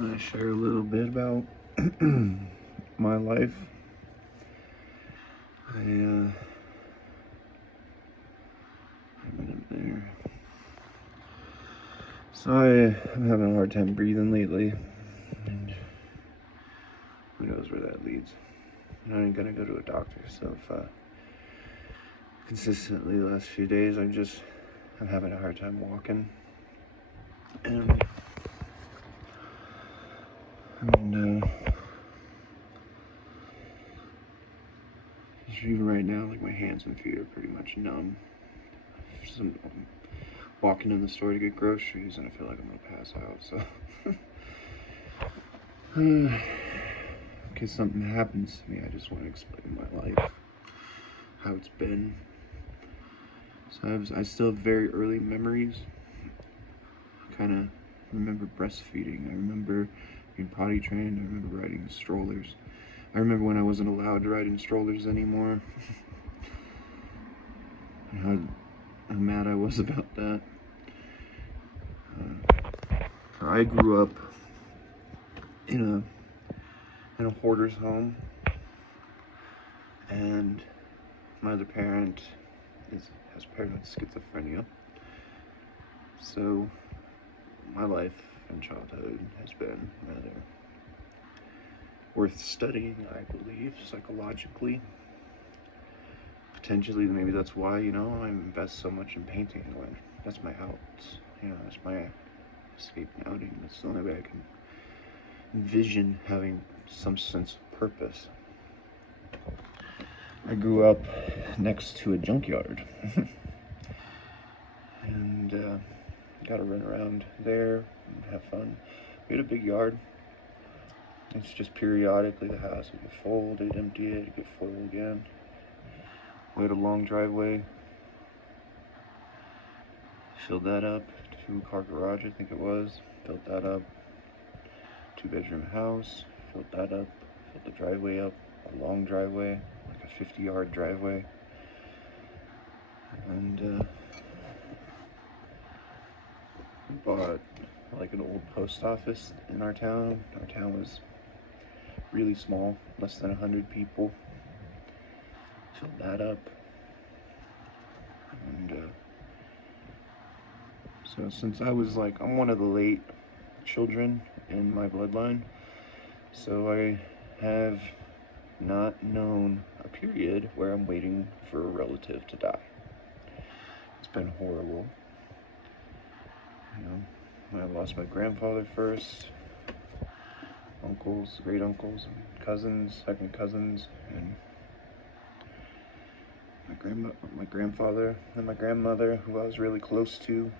I'm going to share a little bit about my life. I have it there. So I'm having a hard time breathing lately, and who knows where that leads. And I ain't gonna go to a doctor, so if consistently the last few days I'm having a hard time walking, and even right now, like my hands and feet are pretty much numb. I'm walking in the store to get groceries, and I feel like I'm gonna pass out. So, in case something happens to me, I just want to explain my life, how it's been. So I still have very early memories. I kind of remember breastfeeding. I remember being potty trained. I remember riding strollers. I remember when I wasn't allowed to ride in strollers anymore. And how mad I was about that. I grew up in a hoarder's home, and my other parent has paranoid schizophrenia. So my life and childhood has been rather worth studying, I believe, psychologically. Potentially, maybe that's why, I invest so much in painting. When that's my out. That's my escape and outing. That's the only way I can envision having some sense of purpose. I grew up next to a junkyard. And got to run around there and have fun. We had a big yard. It's just periodically the house would get full, they'd empty it, it'd get full again. We had a long driveway. Filled that up. 2-car garage, I think it was. Filled that up. 2-bedroom house. Filled that up. Filled the driveway up. A long driveway, like a 50-yard driveway. And we bought like an old post office in our town. Our town was really small, less than 100 people. Filled that up. And so since I'm one of the late children in my bloodline, so I have not known a period where I'm waiting for a relative to die. It's been horrible. I lost my grandfather first, uncles, great uncles, and cousins, second cousins, and my grandfather and my grandmother, who I was really close to,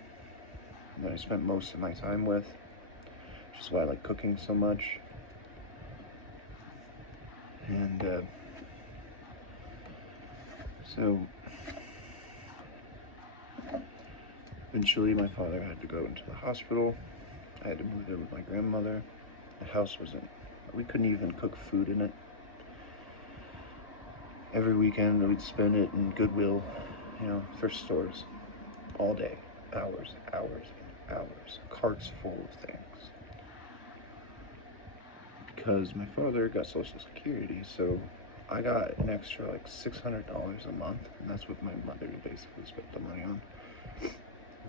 and that I spent most of my time with, which is why I like cooking so much. And so eventually my father had to go into the hospital. I had to move there with my grandmother. The house we couldn't even cook food in it. Every weekend we'd spend it in Goodwill, thrift stores, all day, hours, carts full of things. Because my father got Social Security, so I got an extra like $600 a month, and that's what my mother basically spent the money on. It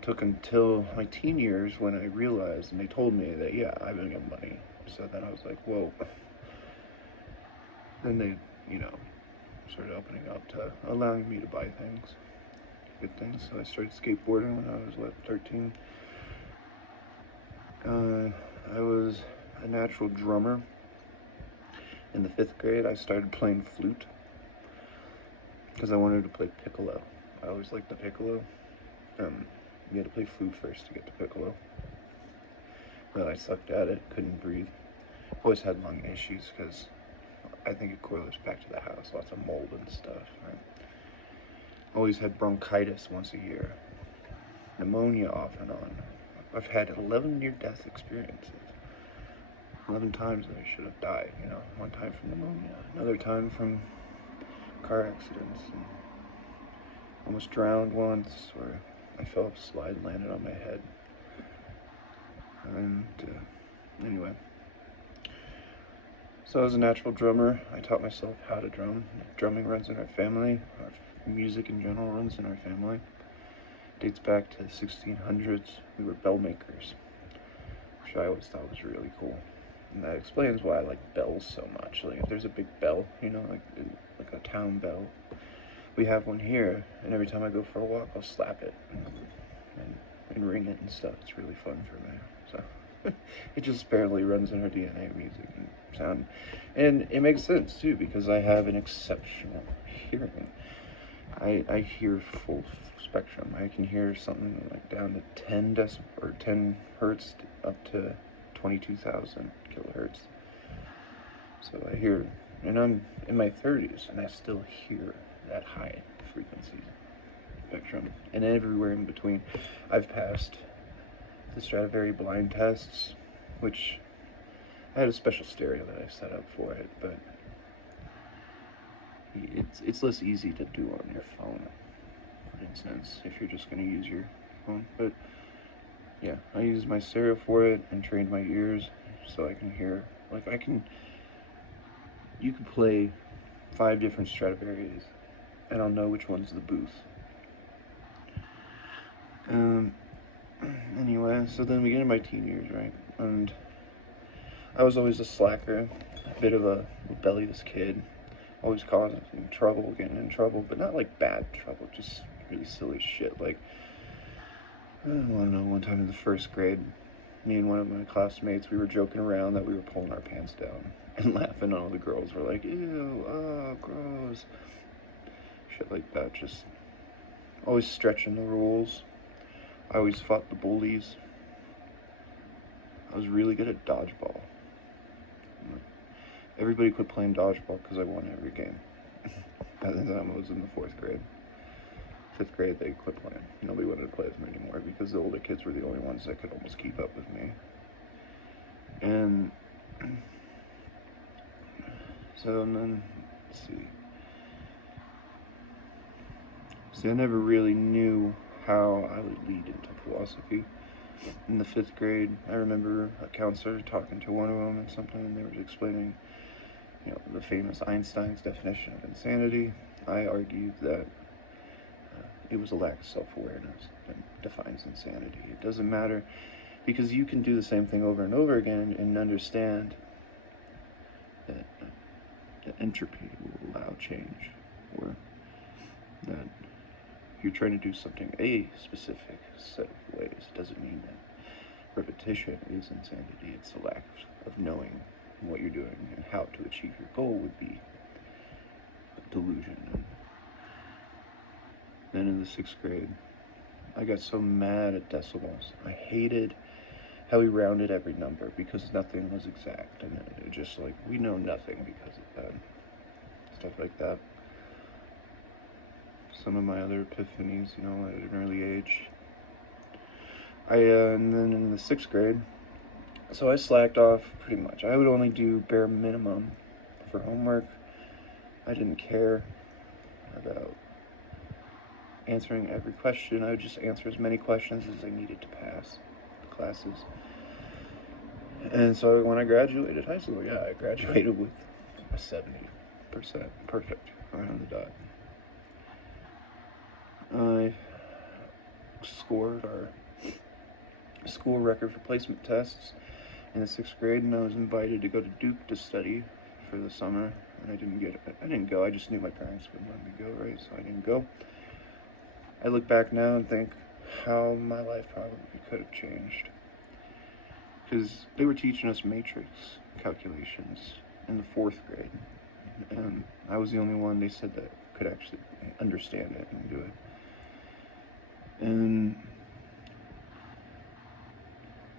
took until my teen years when I realized, and they told me that, yeah, I've been getting money. So then I was like, whoa. Then they, started opening up to allowing me to buy things, good things. So I started skateboarding when I was 13. I was a natural drummer. In the 5th grade, I started playing flute because I wanted to play piccolo. I always liked the piccolo. You had to play flute first to get to piccolo. But I sucked at it, couldn't breathe. Always had lung issues because I think it correlates back to the house, lots of mold and stuff. Right? Always had bronchitis once a year, pneumonia off and on. I've had 11 near-death experiences. 11 times that I should have died, one time from pneumonia, another time from car accidents, and almost drowned once, where I fell off a slide and landed on my head. And anyway, So I was a natural drummer. I taught myself how to drum. Drumming runs in our family. Our music in general runs in our family. Dates back to the 1600s. We were bell makers, which I always thought was really cool. And that explains why I like bells so much. Like if there's a big bell, you know, like a town bell, we have one here, and every time I go for a walk, I'll slap it and ring it and stuff. It's really fun for me. So it just apparently runs in our DNA, music and sound, and it makes sense too because I have an exceptional hearing. I hear full spectrum. I can hear something like down to 10 decibels or 10 hertz up to 22,000 kilohertz. So I hear, and I'm in my 30s, and I still hear that high frequency spectrum, and everywhere in between. I've passed the Stradivari blind tests, which I had a special stereo that I set up for it, but it's less easy to do on your phone, for instance, if you're just going to use your phone. But yeah, I used my stereo for it and trained my ears so I can hear, like you could play 5 different Stradivarius and I'll know which one's the booth. Anyway, so then we get into my teen years, right? And I was always a slacker, a bit of a rebellious kid, always causing trouble, getting in trouble, but not like bad trouble, just really silly shit. Like, I don't know, one time in the 1st grade, me and one of my classmates, we were joking around that we were pulling our pants down and laughing, and all the girls were like, ew, oh, gross. Shit like that, just always stretching the rules. I always fought the bullies. I was really good at dodgeball. Everybody quit playing dodgeball because I won every game. By the time I was in the 4th grade. 5th grade, they quit playing. Nobody wanted to play with me anymore because the older kids were the only ones that could almost keep up with me. And so, and then, let's see. See, I never really knew how I would lead into philosophy. In the 5th grade, I remember a counselor talking to one of them and something, and they were explaining, you know, the famous Einstein's definition of insanity. I argued that it was a lack of self-awareness that defines insanity. It doesn't matter, because you can do the same thing over and over again and understand that entropy will allow change, or that you're trying to do something a specific set of ways. It doesn't mean that repetition is insanity. It's a lack of knowing what you're doing and how to achieve your goal would be delusion. And then in the 6th grade, I got so mad at decimals. I hated how we rounded every number because nothing was exact, and it just like, we know nothing because of that. Stuff like that. Some of my other epiphanies, you know, at an early age. And then in the 6th grade, so I slacked off pretty much. I would only do bare minimum for homework. I didn't care about answering every question. I would just answer as many questions as I needed to pass the classes. And so when I graduated high school, yeah, I graduated with a 70%, perfect, around the dot. I scored our school record for placement tests in the 6th grade, and I was invited to go to Duke to study for the summer, and I didn't go. I just knew my parents wouldn't let me go, right? So I didn't go. I look back now and think how my life probably could have changed, because they were teaching us matrix calculations in the 4th grade, and I was the only one they said that could actually understand it and do it. And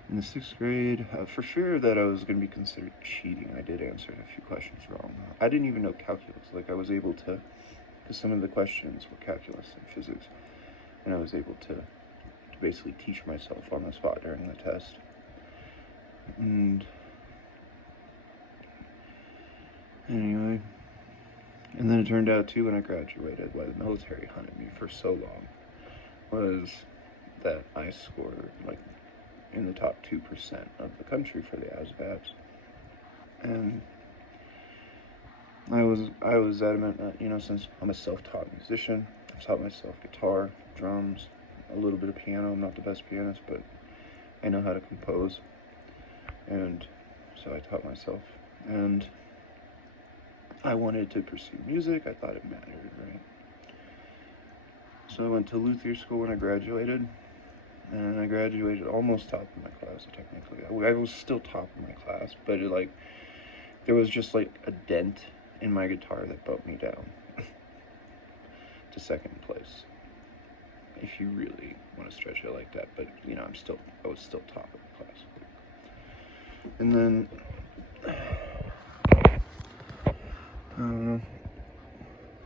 in the 6th grade, for fear that I was going to be considered cheating, I did answer a few questions wrong. I didn't even know calculus. Like, I was able to, because some of the questions were calculus and physics, and I was able to basically teach myself on the spot during the test. And anyway, and then it turned out too, when I graduated, why the military hunted me for so long was that I scored like in the top 2% of the country for the ASVABs. And I was adamant that, since I'm a self-taught musician, I've taught myself guitar, drums, a little bit of piano. I'm not the best pianist, but I know how to compose, and so I taught myself. And I wanted to pursue music. I thought it mattered, right? So I went to Luther School when I graduated, and I graduated almost top of my class, technically. I was still top of my class, but there was just like a dent in my guitar that bumped me down to second place, if you really want to stretch it like that. But I was still top of the class. And then I don't know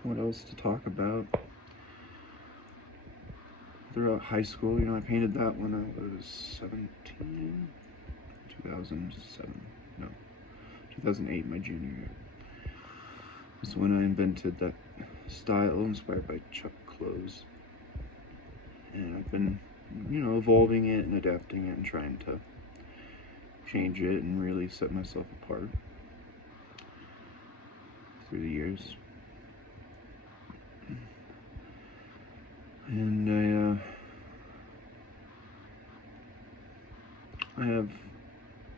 what else to talk about. Throughout high school, I painted that when I was 17, 2007, no, 2008, my junior year. That's when I invented that style inspired by Chuck clothes. And I've been, evolving it and adapting it and trying to change it and really set myself apart through the years. And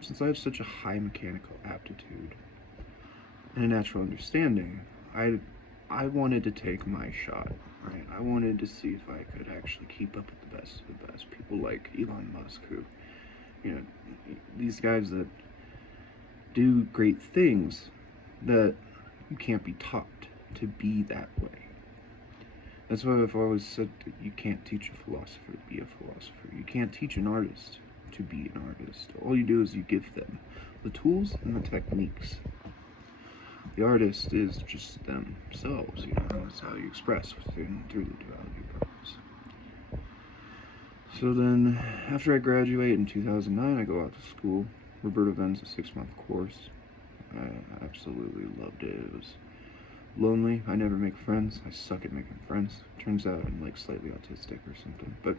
since I have such a high mechanical aptitude and a natural understanding, I wanted to take my shot, right? I wanted to see if I could actually keep up with the best of the best. People like Elon Musk, who, these guys that do great things that you can't be taught to be that way. That's why I've always said that you can't teach a philosopher to be a philosopher. You can't teach an artist to be an artist. All you do is you give them the tools and the techniques. The artist is just themselves, that's how you express through the duality process. So then, after I graduate in 2009, I go out to school. Roberto Ven's a 6-month course. I absolutely loved it. It was lonely. I never make friends. I suck at making friends. Turns out I'm like slightly autistic or something. But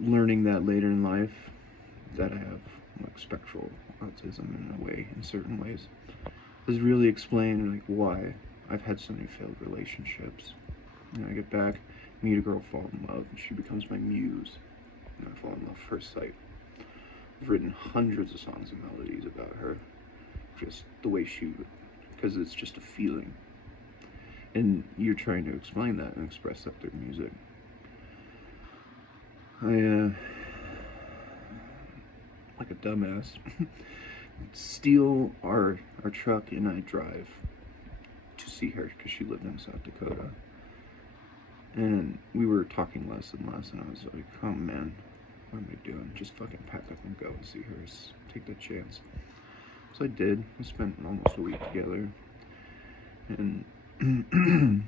learning that later in life that I have like spectral autism in a way, in certain ways, has really explained like why I've had so many failed relationships. I get back, meet a girl, fall in love, and she becomes my muse. And I fall in love first sight. I've written hundreds of songs and melodies about her. Just the way she would, because it's just a feeling. And you're trying to explain that and express that through music. I, like a dumbass, steal our truck and I drive to see her because she lived in South Dakota. And we were talking less and less, and I was like, oh man, what am I doing? Just fucking pack up and go and see her. Take that chance. So I did. We spent almost a week together. And then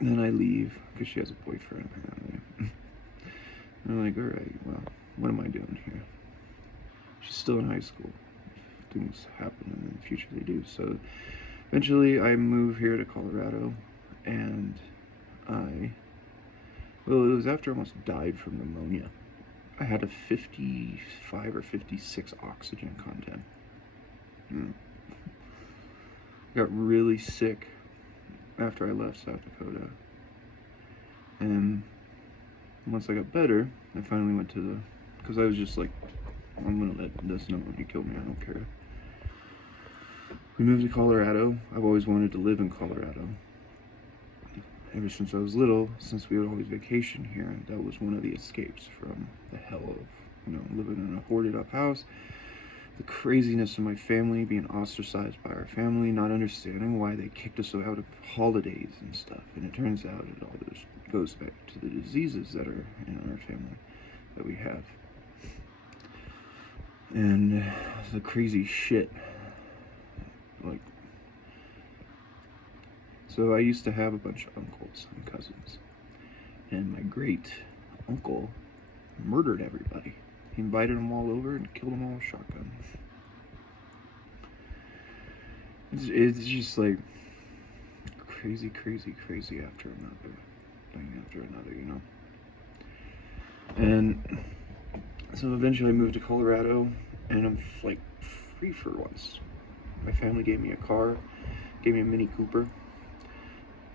I leave because she has a boyfriend, apparently. And I'm like, alright, well, what am I doing here? She's still in high school. Things happen, and in the future they do. So eventually I move here to Colorado, and it was after I almost died from pneumonia. I had a 55 or 56 oxygen content. Got really sick after I left South Dakota. And once I got better, I finally went to because I was just like, I'm gonna let this know when you kill me, I don't care. We moved to Colorado. I've always wanted to live in Colorado. Ever since I was little, since we would always vacation here, that was one of the escapes from the hell of, living in a hoarded up house. The craziness of my family, being ostracized by our family, not understanding why they kicked us out of holidays and stuff. And it turns out it all goes back to the diseases that are in our family that we have. And the crazy shit. So I used to have a bunch of uncles and cousins. And my great uncle murdered everybody. He invited them all over and killed them all with a shotgun. It's just like crazy after another thing after another, And so eventually I moved to Colorado, and I'm like free for once. My family gave me a car, gave me a Mini Cooper,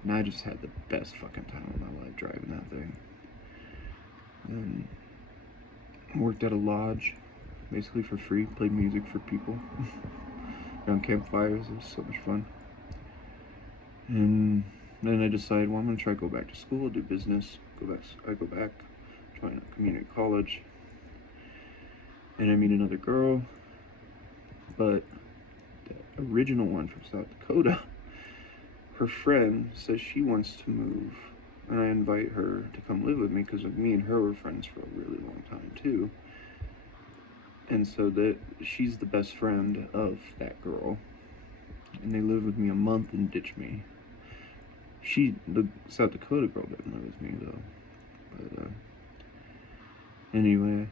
and I just had the best fucking time of my life driving that thing. And worked at a lodge, basically for free, played music for people. Around campfires, it was so much fun. And then I decided, well, I'm gonna try to go back to school, do business, I go back, join a community college, and I meet another girl, but the original one from South Dakota, her friend says she wants to move, and I invite her to come live with me because me and her were friends for a really long time too. And so that she's the best friend of that girl, and they live with me a month and ditch me. The South Dakota girl didn't live with me though. But anyway,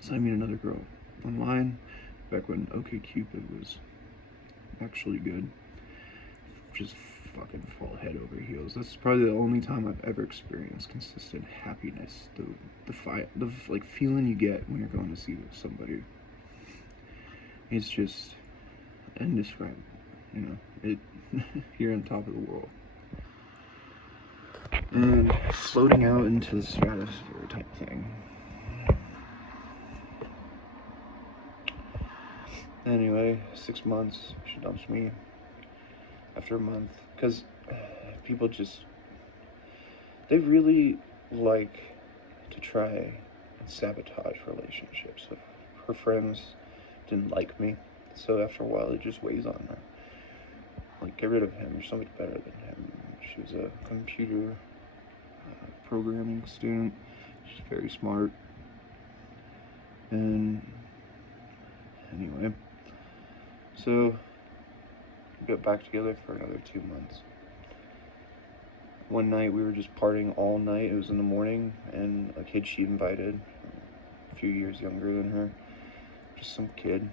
so I meet another girl online back when OkCupid was actually good. Just fucking fall head over heels. That's probably the only time I've ever experienced consistent happiness. The like feeling you get when you're going to see somebody. It's just indescribable. You know, you're on top of the world. And floating out into the stratosphere type thing. Anyway, 6 months, she dumps me after a month. Because people they really like to try and sabotage relationships. So her friends didn't like me, so after a while it just weighs on her. Like, get rid of him, you're so much better than him. She was a computer programming student. She's very smart. And anyway, so we got back together for another 2 months. One night we were just partying all night. It was in the morning, and a kid she invited, a few years younger than her, just some kid,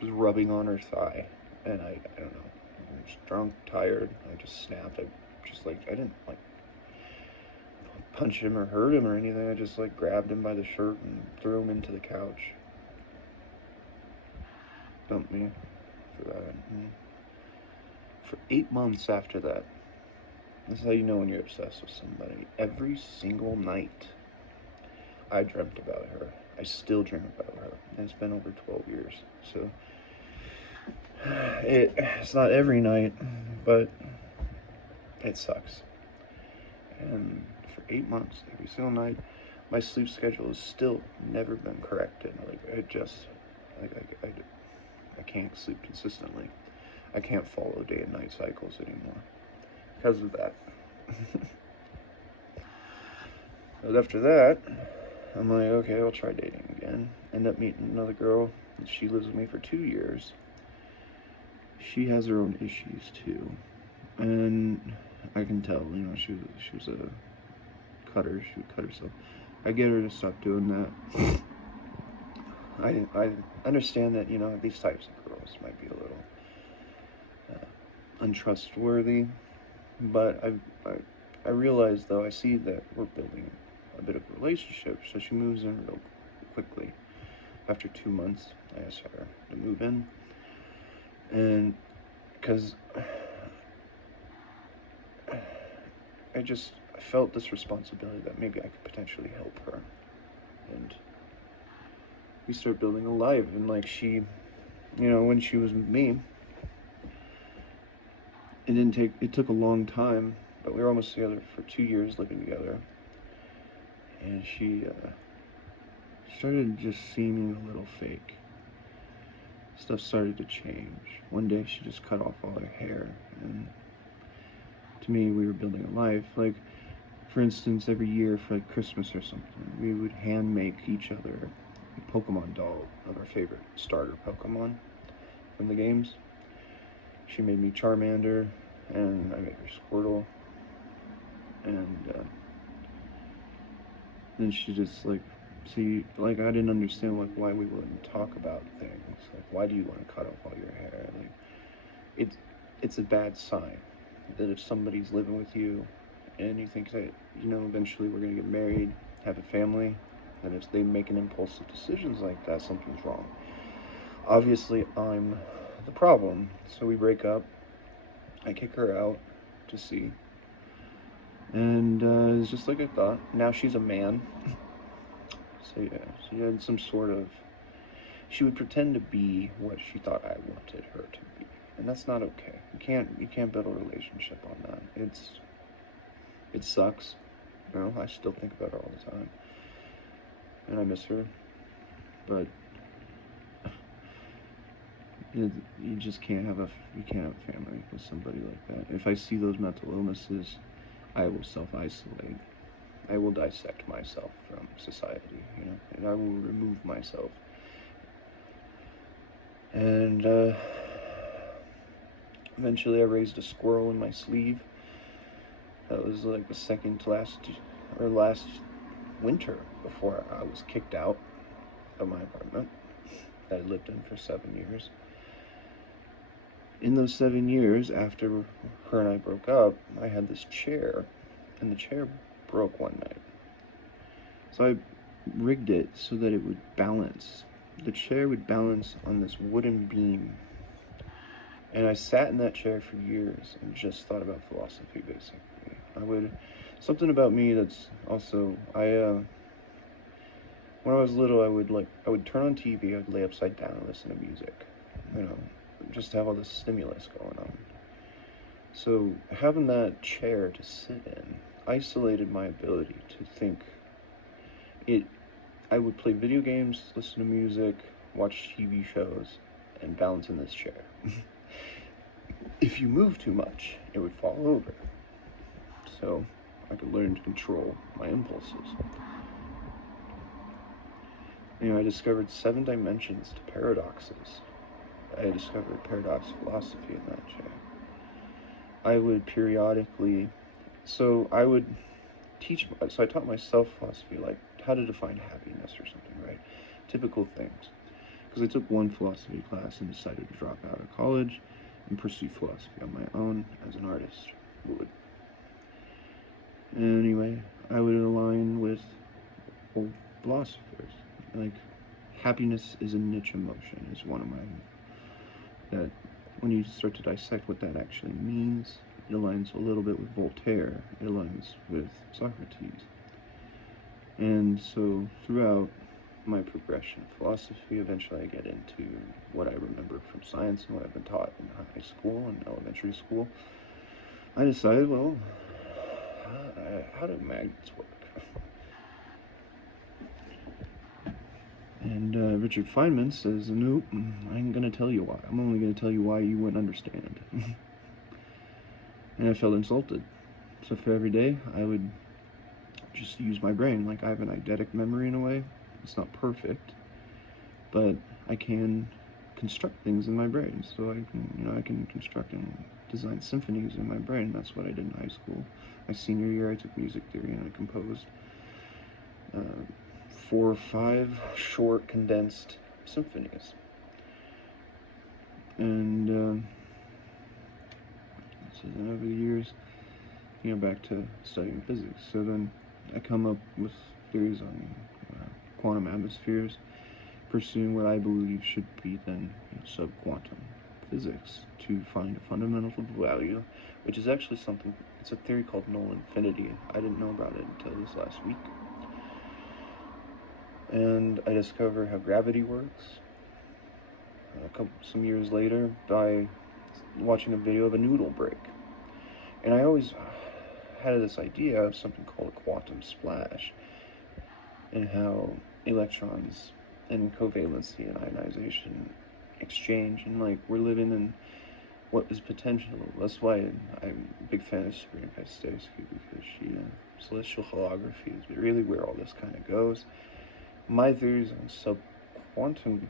was rubbing on her thigh. And I don't know, I was drunk, tired. I just snapped. I didn't like punch him or hurt him or anything. I just like grabbed him by the shirt and threw him into the couch. Dumped me for that. And for 8 months after that, this is how you know when you're obsessed with somebody. Every single night, I dreamt about her. I still dream about her. And it's been over 12 years. So, it's not every night, but it sucks. And for 8 months, every single night, my sleep schedule has still never been corrected. I can't sleep consistently. I can't follow day and night cycles anymore because of that. But after that, I'm like, okay, I'll try dating again. End up meeting another girl. She lives with me for 2 years. She has her own issues too, and I can tell. You know, she was a cutter. She would cut herself. I get her to stop doing that. I understand that, you know, these types of girls might be a little untrustworthy, but I realize, though, I see that we're building a bit of a relationship, so she moves in real quickly. After 2 months, I asked her to move in, and because I felt this responsibility that maybe I could potentially help her, and we started building a life. And like, she, you know, when she was with me, it took a long time, but we were almost together for 2 years, living together, and she started just seeming a little fake. Stuff started to change. One day she just cut off all her hair, and to me, we were building a life. Like, for instance, every year for like Christmas or something, we would hand make each other a Pokemon doll of our favorite starter Pokemon from the games. She made me Charmander, and I made her Squirtle, and then she just like, see, like, I didn't understand like why we wouldn't talk about things. Like, why do you want to cut off all your hair? Like, it's a bad sign that if somebody's living with you and you think that, you know, eventually we're gonna get married, have a family, And if they make an impulsive decisions like that, something's wrong. Obviously, I'm the problem. So we break up. I kick her out to sea. And it's just like I thought. Now she's a man. So yeah, she had some sort of... She would pretend to be what she thought I wanted her to be. And that's not okay. You can't build a relationship on that. It sucks. You know, I still think about her all the time. And I miss her. But you just can't have a family with somebody like that. If I see those mental illnesses, I will self-isolate. I will dissect myself from society, you know, and I will remove myself. And eventually I raised a squirrel in my sleeve. That was like the second to last winter before I was kicked out of my apartment that I lived in for 7 years. In those 7 years, after her and I broke up, I had this chair, and the chair broke one night. So I rigged it so that it would balance. The chair would balance on this wooden beam. And I sat in that chair for years and just thought about philosophy, basically. Something about me that's also, when I was little, I would turn on TV, I'd lay upside down and listen to music, you know, just to have all this stimulus going on. So having that chair to sit in isolated my ability to think. I would play video games, listen to music, watch TV shows, and balance in this chair. If you move too much, it would fall over. So I could learn to control my impulses. You know, I discovered 7 dimensions to paradoxes. I discovered paradox philosophy in that chair. I would periodically, I taught myself philosophy, like how to define happiness or something, right? Typical things. Because I took one philosophy class and decided to drop out of college and pursue philosophy on my own as an artist would. Anyway, I would align with old philosophers. Like, happiness is a niche emotion, is one of mine. That when you start to dissect what that actually means, it aligns a little bit with Voltaire, it aligns with Socrates. And so throughout my progression of philosophy, eventually I get into what I remember from science and what I've been taught in high school and elementary school. I decided, well, how do magnets work? And Richard Feynman says, nope, I ain't gonna tell you why. I'm only gonna tell you why you wouldn't understand. And I felt insulted. So for every day, I would just use my brain. Like, I have an eidetic memory in a way. It's not perfect, but I can construct things in my brain. So I can construct and design symphonies in my brain. That's what I did in high school. My senior year, I took music theory and I composed 4 or 5 short, condensed symphonies. And so then over the years, back to studying physics. So then I come up with theories on quantum atmospheres, pursuing what I believe should be then sub-quantum physics to find a fundamental value, which is actually it's a theory called null infinity. I didn't know about it until this last week. And I discover how gravity works some years later by watching a video of a noodle break. And I always had this idea of something called a quantum splash, and how electrons and covalency and ionization exchange, and we're living in what is potential. That's why I'm a big fan of Sabrina Kostevsky, because celestial holography is really where all this kind of goes. My theories on sub-quantum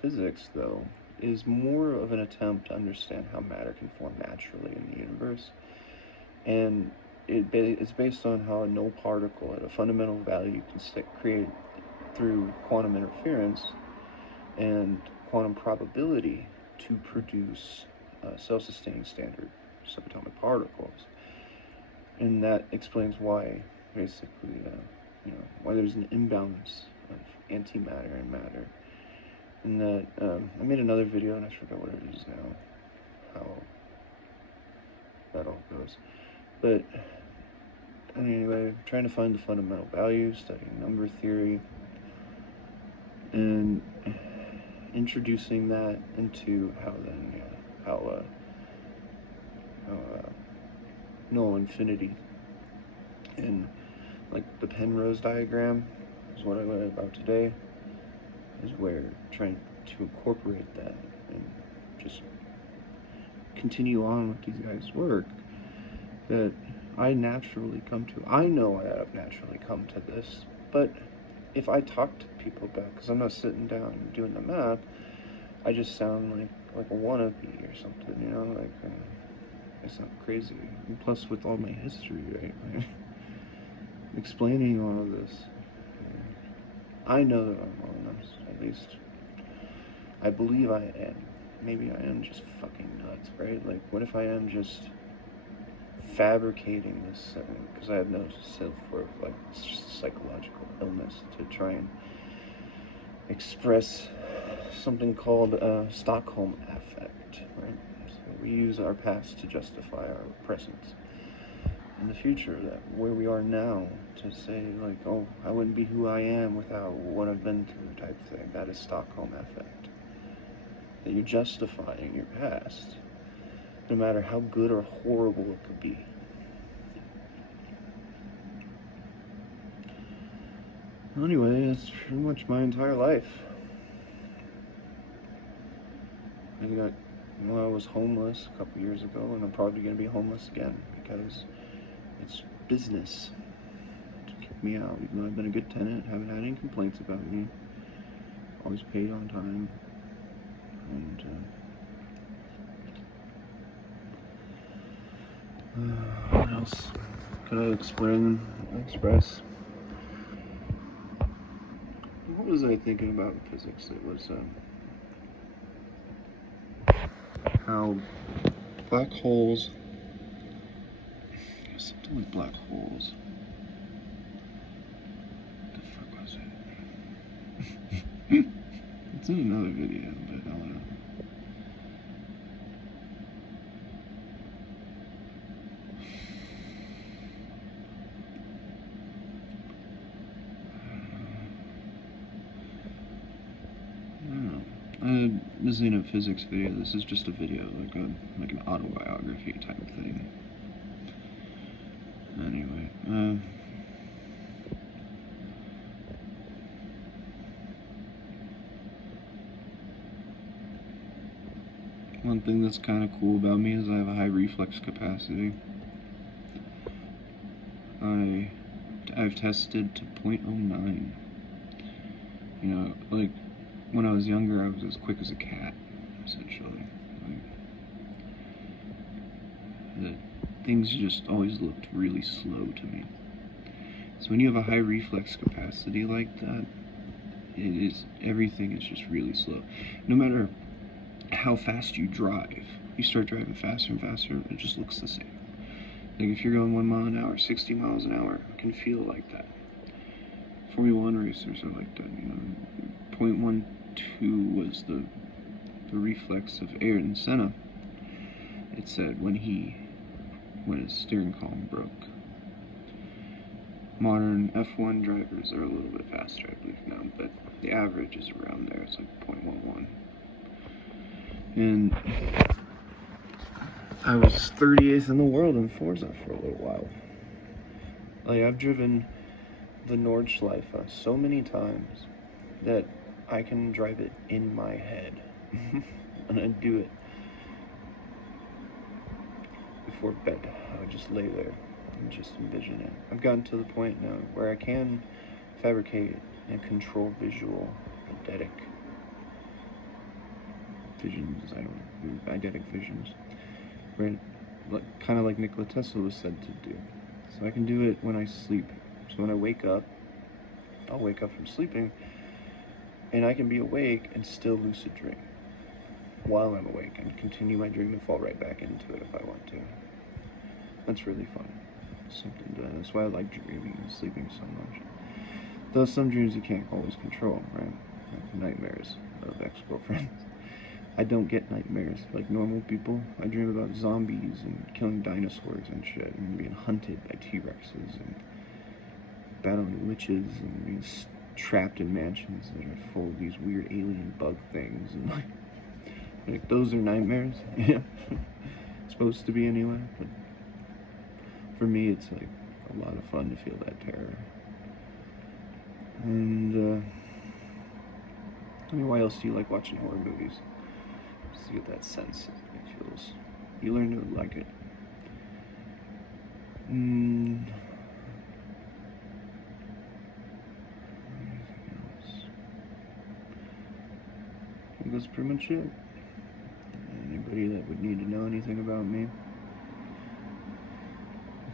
physics, though, is more of an attempt to understand how matter can form naturally in the universe. And it's based on how a null particle at a fundamental value can create through quantum interference and quantum probability to produce self-sustaining standard subatomic particles. And that explains why, basically, why there's an imbalance of antimatter and matter. And that, I made another video, and I forgot what it is now, how that all goes. But anyway, trying to find the fundamental values, studying number theory, and introducing that into how null infinity and like the Penrose diagram is what I learned about today, is where trying to incorporate that and just continue on with these guys' work that I naturally come to. I know I've naturally come to this, but if I talk to people back, because I'm not sitting down and doing the math, I just sound like a wannabe or something, like I sound crazy. And plus, with all my history, right? Explaining all of this, I know that I'm honest. At least I believe I am. Maybe I am just fucking nuts, right? Like, what if I am just fabricating this because I have no self-worth, like it's just a psychological illness, to try and express something called Stockholm affect, right? So we use our past to justify our present in the future, that where we are now, to say like, oh, I wouldn't be who I am without what I've been through type thing. That is Stockholm affect. That you're justifying your past, no matter how good or horrible it could be. Anyway, that's pretty much my entire life. I was homeless a couple years ago, and I'm probably going to be homeless again, because it's business to kick me out. Even though I've been a good tenant, haven't had any complaints about me, always paid on time, and what else could I express? What was I thinking about in physics? It was how black holes, something with black holes. What the fuck was it? It's in another video, but I don't know. This isn't a physics video. This is just a video, like an autobiography type thing. Anyway, one thing that's kind of cool about me is I have a high reflex capacity. I've tested to 0.09. Like when I was younger, I was as quick as a cat, essentially. Things just always looked really slow to me. So when you have a high reflex capacity like that, everything is just really slow. No matter how fast you drive, you start driving faster and faster, it just looks the same. Like if you're going 1 mile an hour, 60 miles an hour, it can feel like that. Formula 1 racers are like that, 0.12 was the reflex of Ayrton Senna. It said when his steering column broke. Modern F1 drivers are a little bit faster, I believe now, but the average is around there. It's like 0.11. And I was 38th in the world in Forza for a little while. Like, I've driven the Nordschleife so many times that I can drive it in my head. And I do it before bed. I would just lay there and just envision it. I've gotten to the point now where I can fabricate and control visual eidetic visions. Eidetic visions, right? Kind of like Nikola Tesla was said to do. So I can do it when I sleep. So when I wake up, I'll wake up from sleeping, and I can be awake and still lucid dream while I'm awake, and continue my dream and fall right back into it if I want to. That's really fun. That's why I like dreaming and sleeping so much. Though some dreams you can't always control, right? Like nightmares of ex-girlfriends. I don't get nightmares like normal people. I dream about zombies and killing dinosaurs and shit, and being hunted by T-Rexes and battling witches and being trapped in mansions that are full of these weird alien bug things, and like those are nightmares. Yeah, supposed to be anyway. But for me, it's like a lot of fun to feel that terror. And I mean, why else do you like watching horror movies? Just to get that sense. It feels, you learn to like it. Anything else? I think that's pretty much it. Anybody that would need to know anything about me?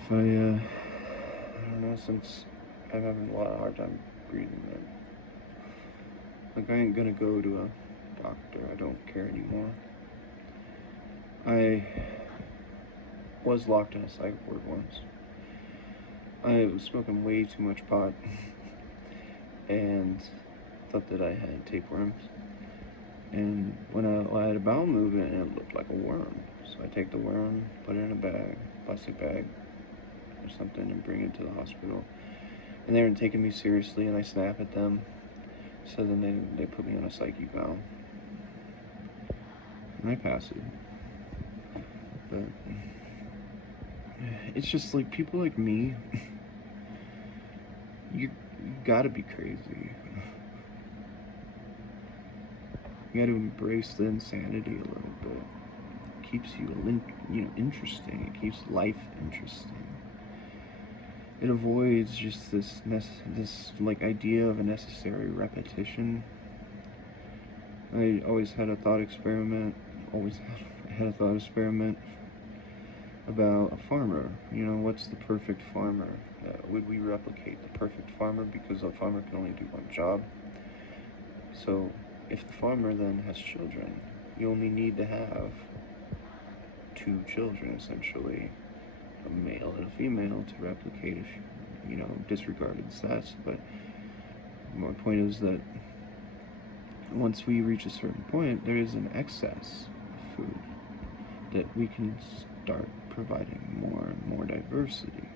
If I don't know, since I'm having a lot of hard time breathing, like I ain't gonna go to a doctor. I don't care anymore. I was locked in a psych ward once. I was smoking way too much pot and thought that I had tapeworms. And when I had a bowel movement, it looked like a worm. So I take the worm, put it in a bag, plastic bag or something, and bring it to the hospital. And they weren't taking me seriously, and I snap at them. So then they put me on a psych eval. And I pass it. But it's just like people like me, you gotta be crazy. You gotta embrace the insanity a little bit. It keeps you, interesting. It keeps life interesting. It avoids just this like idea of a necessary repetition. I always had a thought experiment. Had a thought experiment about a farmer. What's the perfect farmer? Would we replicate the perfect farmer? Because a farmer can only do one job. So if the farmer then has children, you only need to have 2 children, essentially, a male and a female, to replicate, if disregarded stats. But my point is that once we reach a certain point, there is an excess of food that we can start providing more and more diversity.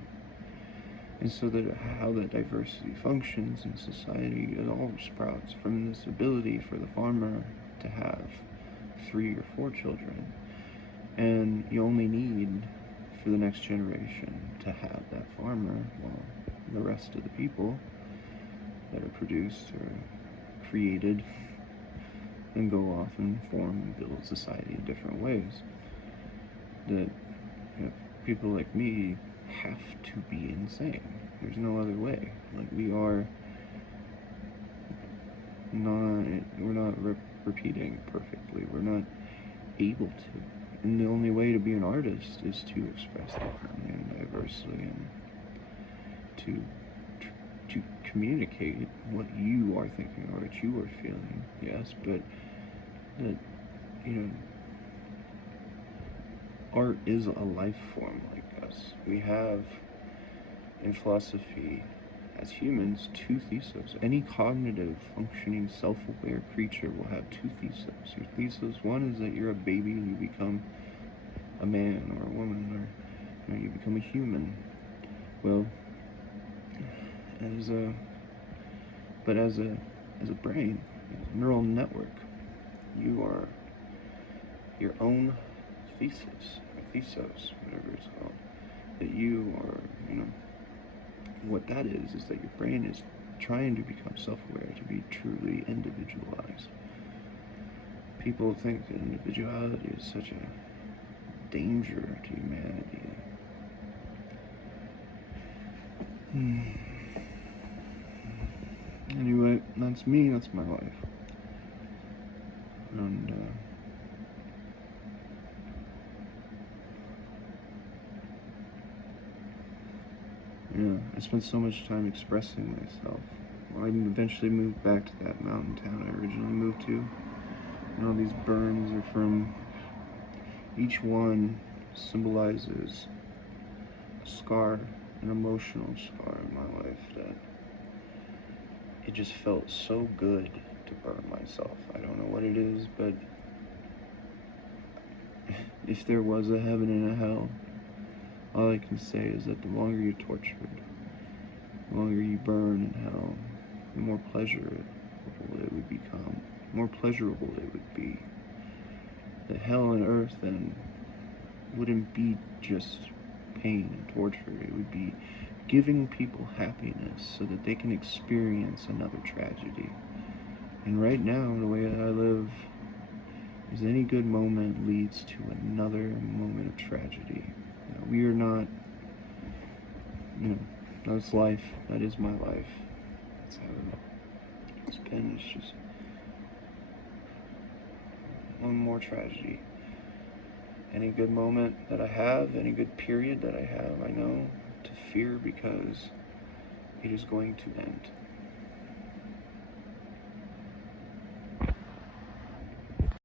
And so that how that diversity functions in society, it all sprouts from this ability for the farmer to have 3 or 4 children. And you only need, for the next generation, to have that farmer, while the rest of the people that are produced or created and go off and form and build society in different ways. That people like me have to be insane. There's no other way. Like, we're not repeating perfectly. We're not able to. And the only way to be an artist is to express differently and diversely, and to communicate what you are thinking or what you are feeling. Yes, but that, art is a life form like us. We have, in philosophy, as humans, 2 theses. Any cognitive, functioning, self-aware creature will have 2 theses. Your thesis 1 is that you're a baby and you become a man or a woman, or you become a human. Well, as a brain, as a neural network, you are your own thesis, or thesos, whatever it's called. That you are, what that is that your brain is trying to become self-aware, to be truly individualized. People think that individuality is such a danger to humanity. Anyway, that's me, that's my life. And, I spent so much time expressing myself. Well, I eventually moved back to that mountain town I originally moved to. And all these burns are from, each one symbolizes a scar, an emotional scar in my life that it just felt so good to burn myself. I don't know what it is, but if there was a heaven and a hell, all I can say is that the longer you're tortured, the longer you burn in hell, the more pleasurable it would become, more pleasurable it would be. The hell on earth then wouldn't be just pain and torture. It would be giving people happiness so that they can experience another tragedy. And right now, the way that I live is any good moment leads to another moment of tragedy. You know, we are not, that's life. That is my life. That's how it's been. It's just one more tragedy. Any good moment that I have, any good period that I have, I know to fear because it is going to end.